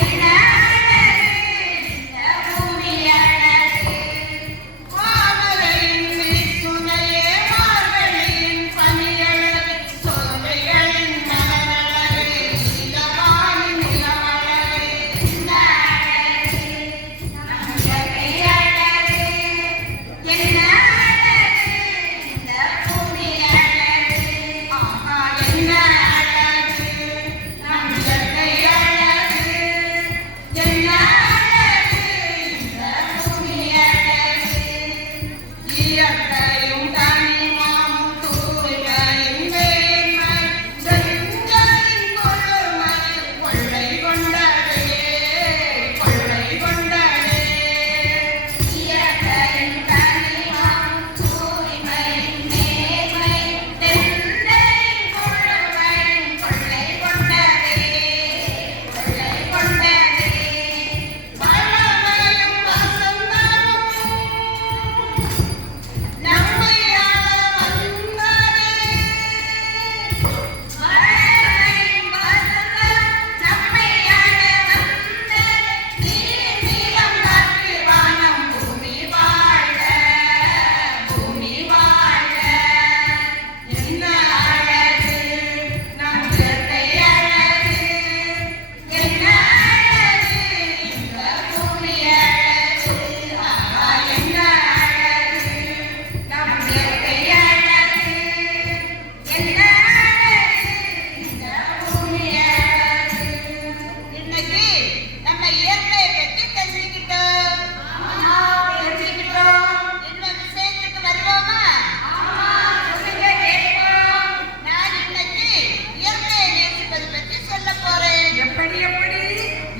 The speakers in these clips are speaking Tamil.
என்ன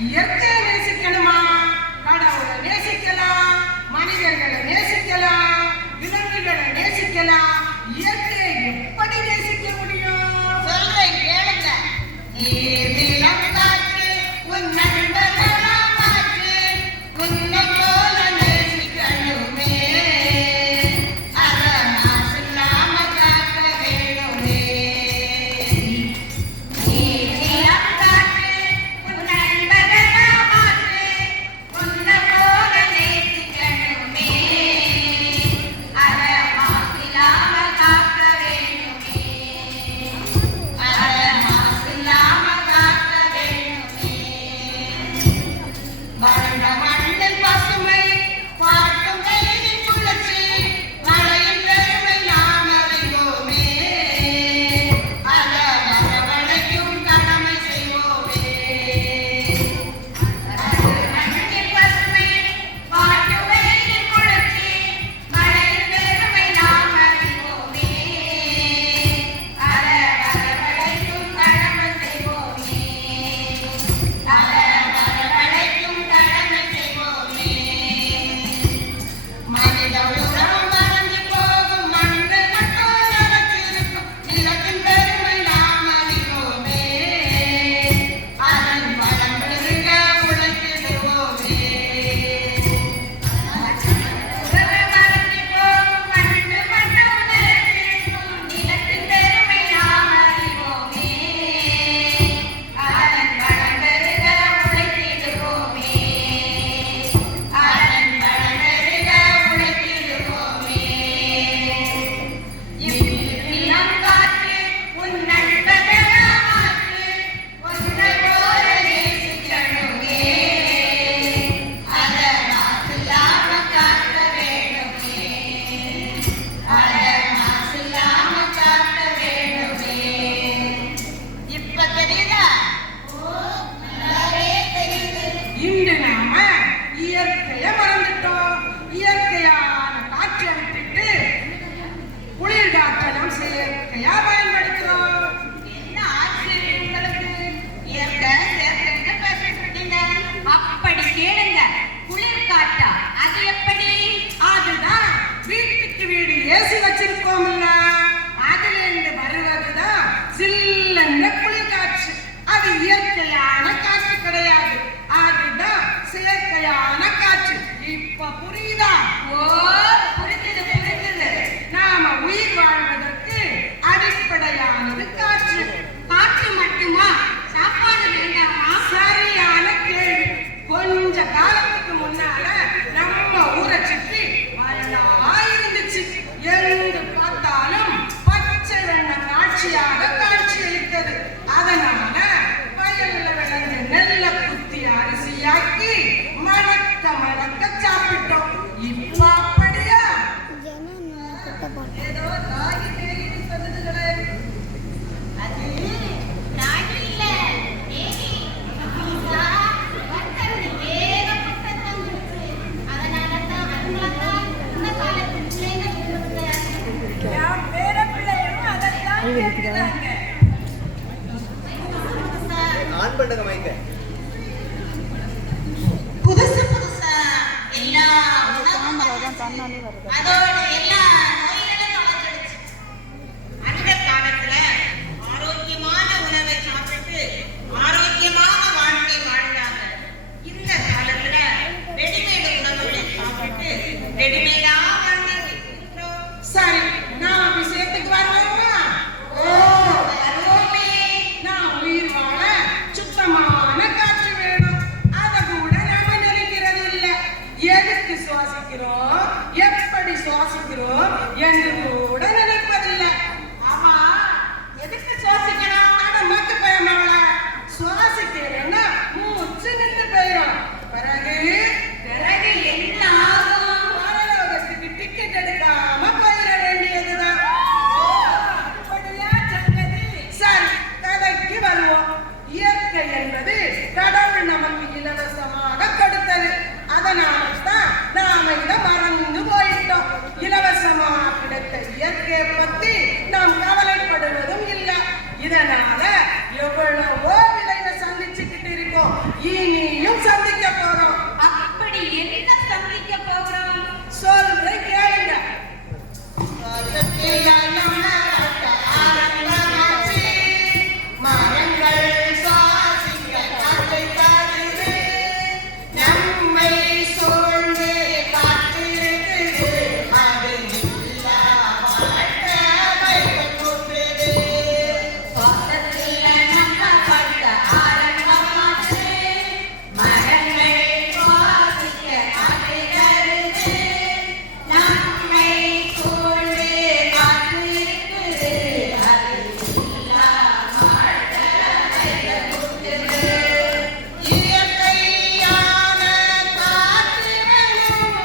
இயற்கையை நேசிக்கணுமா? கடவுளை நேசிக்கலாம், மனிதர்களை நேசிக்கலாம், விலங்குகளை நேசிக்கலாம். இயற்கையை எப்படி நேசிக்க முடியும்? சொல்றேன் கேளுங்க. நீர் நிலம் காற்று உன் நண்பர்களாம் மாற்று உன்னை போல நேசிக்கணுமே அத மாசில்லாம காக்க வேணுமே. நீர் நிலம் காற்று உன் நண்பர்களாம் மாற்று உன்னை போல நேசிக்கணுமே அத மாசில்லாம காக்க வேணுமே அத மாசில்லாம காக்க வேணுமே. வறண்ட மண்ணில் பசுமை பார்க்கும் வெயிலின் குளிர்ச்சி மழையின் பெருமை நாம் அறிவோமே அத வரவழைக்கும் கடமை செய்வோமே. மண்ணின் பசுமை பார்க்கும் வெயிலின் குளிர்ச்சி மழையின் பெருமை நாம் அறிவோமே அத வரவழைக்கும் கடமை செய்வோமே அத வரவழைக்கும் கடமை செய்வோமே. மனித உறவு மறந்து போகும் மண்ணை மட்டும் நிலைத்திருக்கும் நிலத்தின் பெருமை நாம் அறிவோமே அதன் வளம் பெருக உழைத்திடுவோமே. உறவு மறந்து போகும் மண்ணை மட்டும் நிலைத்திருக்கும் நிலத்தின் பெருமை நாம் அறிவோமே அதன் வளம் பெருக உழைத்திடுவோமே அதன் வளம் பெருக உழைத்திடுவோமே. இவ்விடம் காற்று உன் நண்பர்களாம் மாற்று உன்னை போல நேசிக்கணுமே அத மாசில்லாம காக்க வேணுமே அத மாசில்லாம காக்க வேணுமே. இப்ப தெரியுதா? நல்லாவே தெரியுது. இன்று நாம இயற்கையை மறந்துட்டோம். இயற்கையான காற்றை விட்டுட்டு குளிர் காற்றை நாம் செயற்கையா பயன்படுத்துறோம். என்ன ஆச்சு உங்களுக்கு? இயற்கை செயற்கைன்னு பேசிட்டு இருக்கீங்க. அப்படி கேளுங்க. குளிர் காற்றா? அது எப்படி? அதுதான் வீட்டுக்கு வீடு ஏசி வச்சிருக்கோம்ல, அதுல இருந்து வருவதுதான் சில்லென்ற குளிர் காற்று. அது இயற்கையான காற்று கிடையாது, அதுதான் செயற்கையான காற்று. இப்ப புரியுதா? ஓ, புரிஞ்சது புரிஞ்சது. நாம உயிர் வாழ்வதற்கு அடிப்படையானது காற்று. காற்று மட்டுமா? சாப்பாடு வேண்டாமா? சரியான கேள்வி. கொஞ்ச காலத்துக்கு முன்னால நம்ம ஊரை சுற்றி வயலா இருந்துச்சு. எங்கு பார்த்தாலும் பச்சை வெண்ண காட்சியாக காட்சியளித்தது. அதனால வயல்ல விளைஞ்ச நெல்ல குத்தி அரிசியாக்கி மணக்க மணக்க சாப்பிட்டோம். இப்ப அப்படியா? ஏதோ ராகி தேகின்னு சொல்லுதுங்களே. அது ராகி இல்ல, தேனி. பீஸா, பர்கர் ஏகப்பட்ட தந்துருக்கு. அதனாலதான் அதுங்களதான் இந்த காலத்து பிள்ளைங்க விரும்புகிறாங்க. என் பேர பிள்ளைகளும் அதைத்தான் கேட்கிறாங்க. புதுசா ஆன் பண்ணுங்க மைக்க. புதுசு புதுசா எல்லா அதோட எல்லா நோய்களும் வளர்ந்துடுச்சு. அந்த காலத்துல ஆரோக்கியமான உணவை சாப்பிட்டு ஆரோக்கியமான வாழ்க்கை வாழ்ந்தாங்க. இந்த காலத்துல ரெடிமேட் உணவுகளை சாப்பிட்டு ரெடிமேடா வாழ்ந்துருக்கிறோம். சரி, நான் விஷயத்துக்கு வருவேன்னா வருவோமே. நான் உயிர் வாழ சுத்தமான காற்று வேணும். அதை கூட நாம நினைக்கிறது இல்ல. எதுக்கு சுவாசிக்கிறோம், எப்படி சுவாசிக்கிறோம், இனியும் சந்திக்க போறோம். அப்படி என்ன சந்திக்க போகிறோம்? சொல்றேன் கேளுங்க. தோட்டத்தில் நம்ம பட்ட ஆரம்பமாச்சு, மரங்கள் சுவாசிக்க காற்று தருது, நம்மை சூழ்ந்து காற்று இருக்குது, அது இல்லா வாழ்க்கை வைக்கக்கூடாது. இயற்கையான காற்று வேணும்,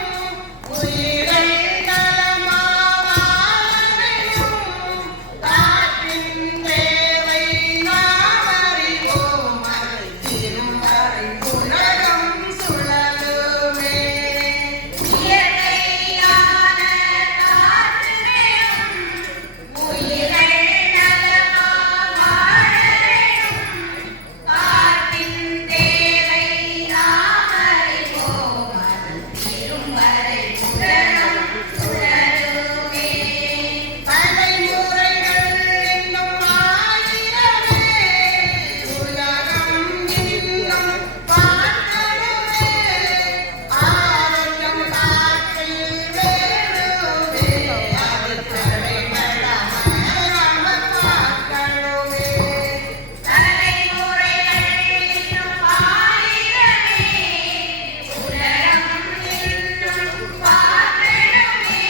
உயிரை நலமா வாழ வேணும். காற்றின் தேவை நாம் அறிவோம், அதை திருமறை உலகம் சுழலுமே. இயற்கையான காற்று வேணும், உயிரை நலமா வாழ வேணும். காற்றின் தேவை நாம் அறிவோம், அது திருமறை உலகம் சுழலுமே. தலைமுறைகள் இன்னும் ஆயிரமே, உலகம் இன்னும் பார்க்கணுமே. ஆரோக்கியம் காற்றில் வேணுமே, அது தடைபடாமல் பார்க்கணுமே. தலைமுறைகள் இன்னும் ஆயிரமே, உலகம் இன்னும் பார்க்கணுமே.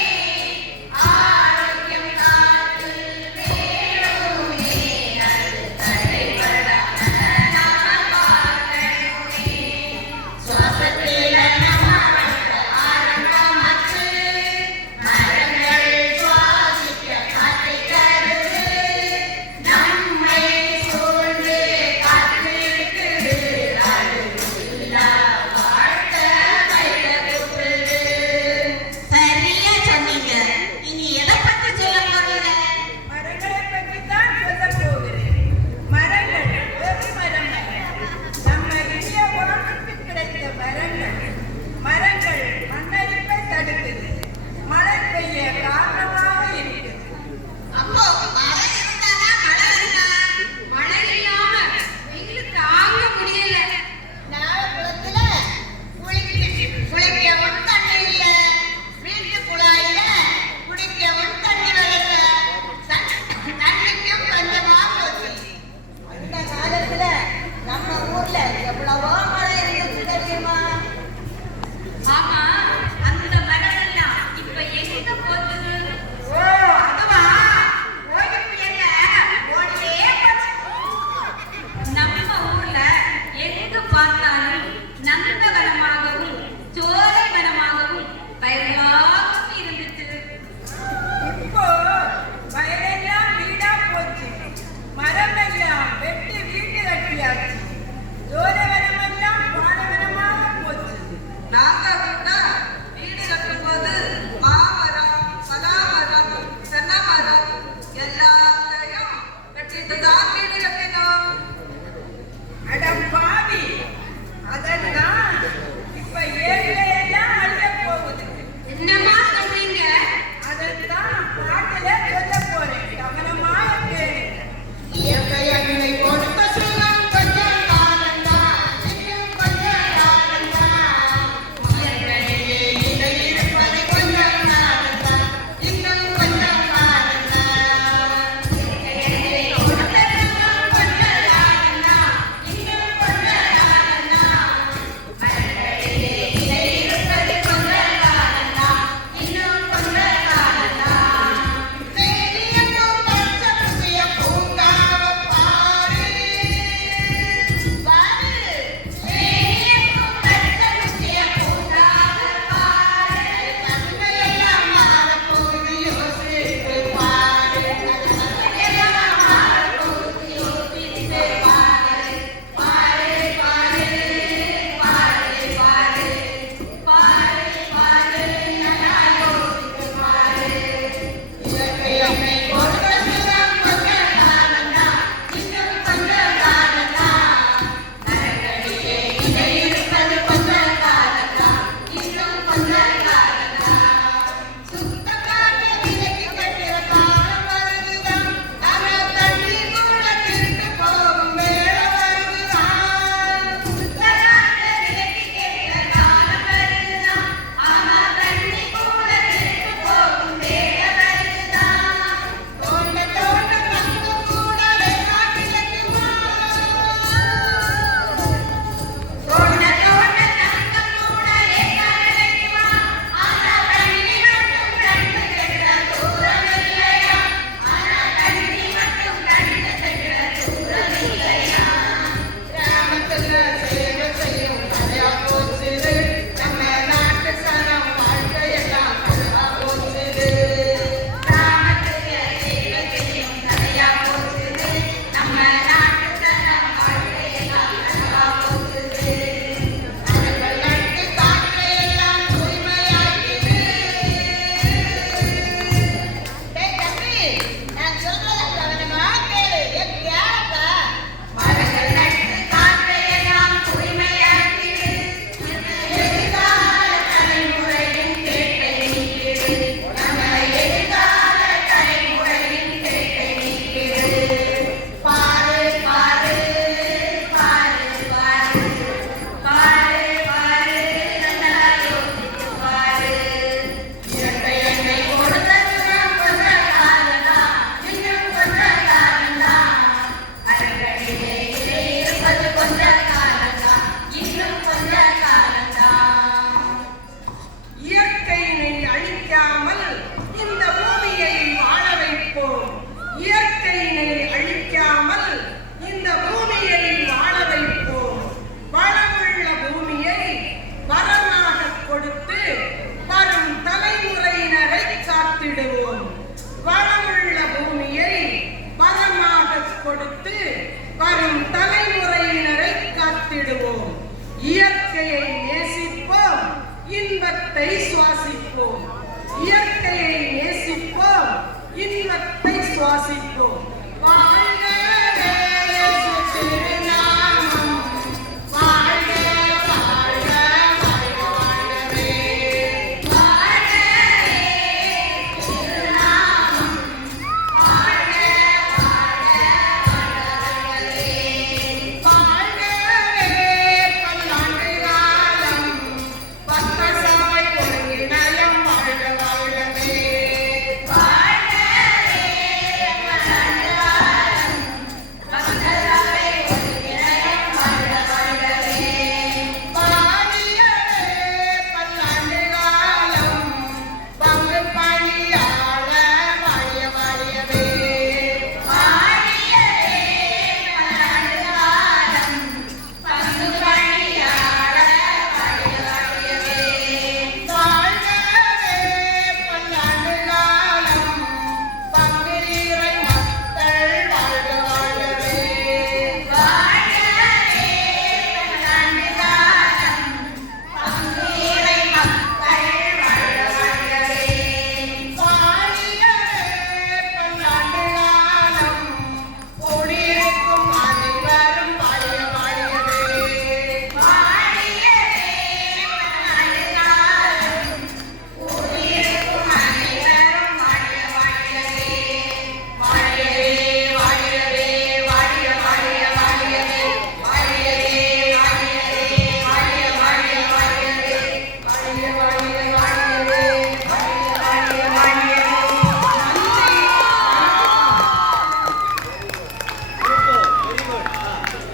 ஆரோக்கியம் காற்றில் வேணுமே, அது தடைபடாமல் நாம பார்க்கணுமே. சுவாசத்தில் நம்ம ஆரம்பமாச்சு, மரங்கள் சுவாசிக்க காற்றை தருது, நம்மை சூழ்ந்து காற்று இருக்குது, அது இல்லா வாழ்க்கை வைக்கக்கூடாது. சரியா சொன்னீங்க. இனி எதை பத்தி சொல்ல போறீங்க? மரங்களை பற்றி தான் சொல்லப் போகிறேன். மரங்கள் ஒரு மரங்கள் நம்ம இந்திய வாழ்வுக்கு கிடைத்த மரங்கள். மரங்கள் மண்ணரிப்பை தடுக்குது, மழை பெய்ய காரணமாக இருக்குது. அப்போ மரம் இருந்தாதான் மழை வருமா? மழை இல்லாம வெயில் தாங்க முடியல. நாகக்குளத்துல குளிக்கவும் தண்ணி இல்ல, வீட்டு குழாயில குடிக்கவும் தண்ணி வரல, தண்ணிக்கும் பஞ்சமா போச்சு. அந்த காலத்துல நம்ம ஊர்ல எவ்வளவோ மழை இருந்துச்சு தெரியுமா? ஆமா, அந்த மரம் எல்லாம் இப்ப எங்க போகுது? ஓ, அதுவா? ஓடி புயல்ல ஓடியே போச்சு. நம்ம ஊர்ல எங்க பார்த்தாலும் நந்த